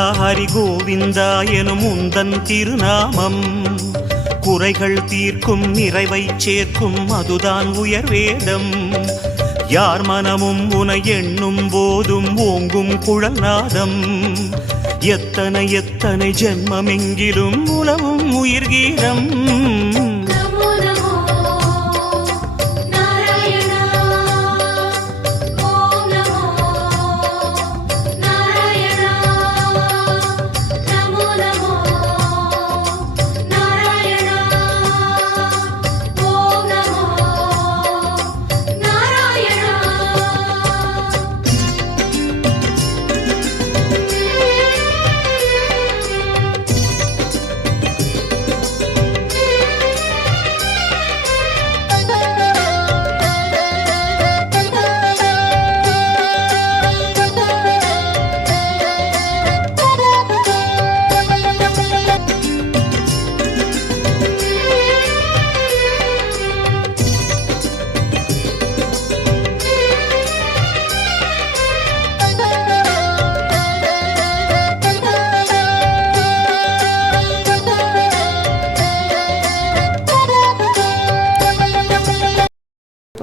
ஹரி கோவிந்தா எனும் உந்தன் திருநாமம். குறைகள் தீர்க்கும் நிறைவை சேர்க்கும் அதுதான் உயர்வேடம் யார் மனமும் உனை எண்ணும் போதும் ஓங்கும் குழல் நாதம். எத்தனை எத்தனை ஜென்மமெங்கிலும் உலவும் உயிர்கீரம்